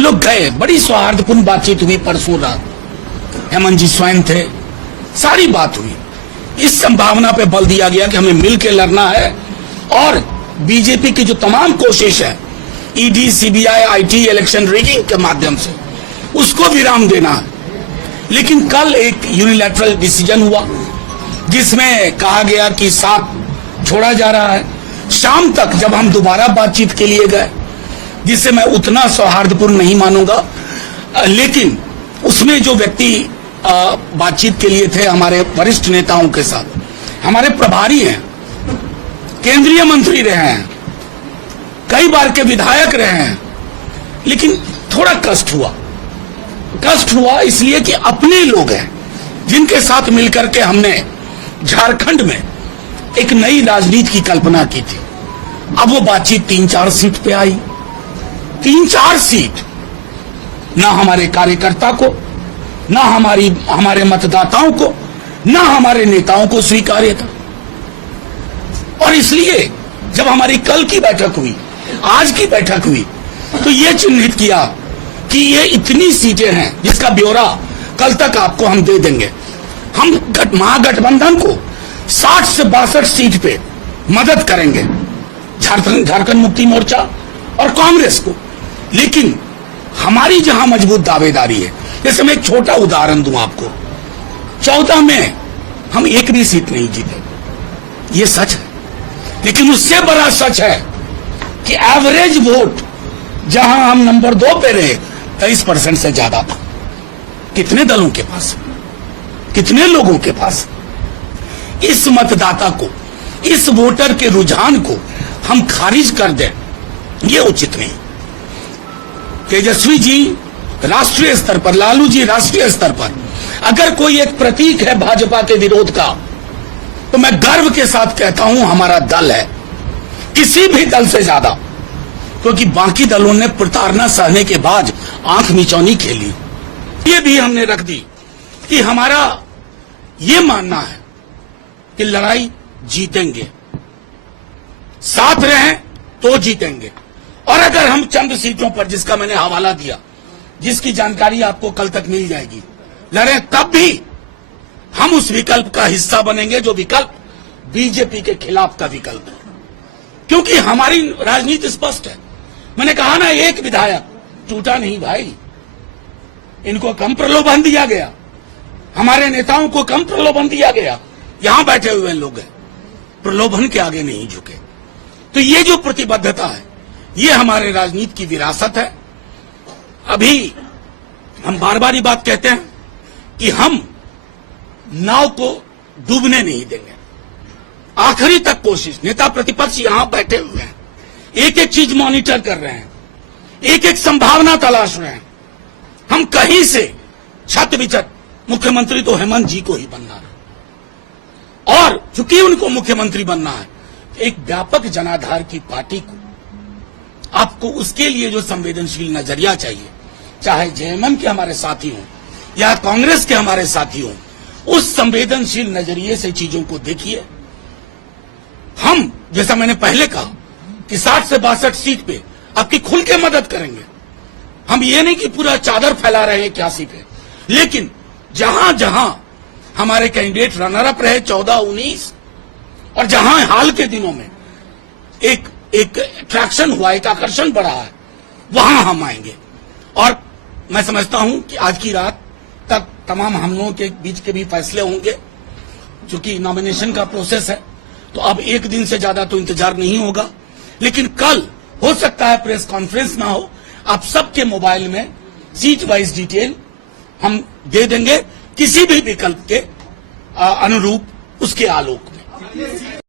हम लोग गए, बड़ी सौहार्दपूर्ण बातचीत हुई परसों रात, हेमंत जी स्वयं थे, सारी बात हुई। इस संभावना पे बल दिया गया कि हमें मिलकर लड़ना है और बीजेपी की जो तमाम कोशिश है ED, CBI, IT, election rigging के माध्यम से, उसको विराम देना है। लेकिन कल एक यूनिलैटरल डिसीजन हुआ जिसमें कहा गया कि साथ छोड़ा जा रहा है। शाम तक जब हम दोबारा बातचीत के लिए गए, जिसे मैं उतना सौहार्दपूर्ण नहीं मानूंगा, लेकिन उसमें जो व्यक्ति बातचीत के लिए थे हमारे वरिष्ठ नेताओं के साथ, हमारे प्रभारी हैं, केंद्रीय मंत्री रहे हैं, कई बार के विधायक रहे हैं, लेकिन थोड़ा कष्ट हुआ इसलिए कि अपने लोग हैं जिनके साथ मिलकर के हमने झारखंड में एक नई राजनीति की कल्पना की थी। अब वो बातचीत 3-4 सीट पे आई। 3-4 सीट ना हमारे कार्यकर्ता को, ना हमारे मतदाताओं को, ना हमारे नेताओं को स्वीकार्य था। और इसलिए जब हमारी कल की बैठक हुई, आज की बैठक हुई, तो ये चिन्हित किया कि ये इतनी सीटें हैं जिसका ब्यौरा कल तक आपको हम दे देंगे। हम महागठबंधन को 60 से 62 सीट पे मदद करेंगे, झारखंड मुक्ति मोर्चा और कांग्रेस को। लेकिन हमारी जहां मजबूत दावेदारी है, जैसे मैं एक छोटा उदाहरण दूं आपको, 14 में हम एक भी सीट नहीं जीते, ये सच है। लेकिन उससे बड़ा सच है कि एवरेज वोट जहां हम नंबर 2 पे रहे, 23% से ज्यादा था। कितने दलों के पास, कितने लोगों के पास? इस मतदाता को, इस वोटर के रुझान को हम खारिज कर दें, ये उचित नहीं। तेजस्वी जी राष्ट्रीय स्तर पर, लालू जी राष्ट्रीय स्तर पर, अगर कोई एक प्रतीक है भाजपा के विरोध का, तो मैं गर्व के साथ कहता हूं हमारा दल है, किसी भी दल से ज्यादा। क्योंकि बाकी दलों ने प्रताड़ना सहने के बाद आंख मिचौनी खेली। ये भी हमने रख दी कि हमारा ये मानना है कि लड़ाई जीतेंगे, साथ रहें तो जीतेंगे। और अगर हम चंद सीटों पर, जिसका मैंने हवाला दिया, जिसकी जानकारी आपको कल तक मिल जाएगी, लड़ें, तब भी हम उस विकल्प का हिस्सा बनेंगे जो विकल्प बीजेपी के खिलाफ का विकल्प है। क्योंकि हमारी राजनीति स्पष्ट है। मैंने कहा ना, एक विधायक टूटा नहीं भाई, इनको कम प्रलोभन दिया गया, हमारे नेताओं को कम प्रलोभन दिया गया। यहां बैठे हुए लोग हैं, प्रलोभन के आगे नहीं झुके। तो ये जो प्रतिबद्धता है, ये हमारे राजनीति की विरासत है। अभी हम बार बार ये बात कहते हैं कि हम नाव को डूबने नहीं देंगे, आखिरी तक कोशिश। नेता प्रतिपक्ष यहां बैठे हुए हैं, एक एक चीज मॉनिटर कर रहे हैं, एक एक संभावना तलाश रहे हैं। हम कहीं से छत बिछत, मुख्यमंत्री तो हेमंत जी को ही बनना है, और चूंकि उनको मुख्यमंत्री बनना है, एक व्यापक जनाधार की पार्टी को आपको उसके लिए जो संवेदनशील नजरिया चाहिए, चाहे जेएमएम के हमारे साथी हों या कांग्रेस के हमारे साथी हों, उस संवेदनशील नजरिए से चीजों को देखिए। हम, जैसा मैंने पहले कहा, कि 60 से 62 सीट पे आपकी खुल के मदद करेंगे। हम ये नहीं कि पूरा चादर फैला रहे हैं 81 पे, लेकिन जहां जहां हमारे कैंडिडेट रनर अप रहे 14-19, और जहां हाल के दिनों में एक अट्रैक्शन हुआ, एक आकर्षण बढ़ा है, वहां हम आएंगे। और मैं समझता हूं कि आज की रात तक तमाम हम लोगों के बीच के भी फैसले होंगे। चूंकि नॉमिनेशन का प्रोसेस है, तो अब एक दिन से ज्यादा तो इंतजार नहीं होगा। लेकिन कल हो सकता है प्रेस कॉन्फ्रेंस ना हो, आप सबके मोबाइल में सीट वाइज डिटेल हम दे देंगे, किसी भी विकल्प के अनुरूप, उसके आलोक में।